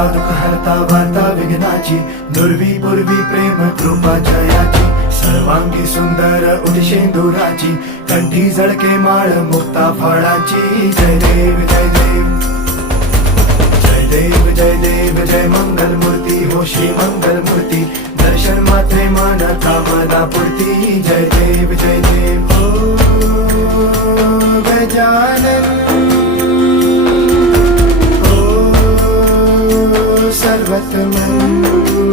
हरता दुःख हरता वार्ता विघ्नाची, दुर्वी पूर्वी प्रेम कृपा जयाची, सर्वांगी सुंदर उदिशेंदुराची, कंठी झळके माळ मुक्ता फळाची. जय देव जय देव जय देव जय देव जय मंगल मूर्ती हो श्री मंगल मूर्ती, दर्शन मात्रे मन कामना पूर्ती. जय देव जय देव हो गजानन सर्वतमन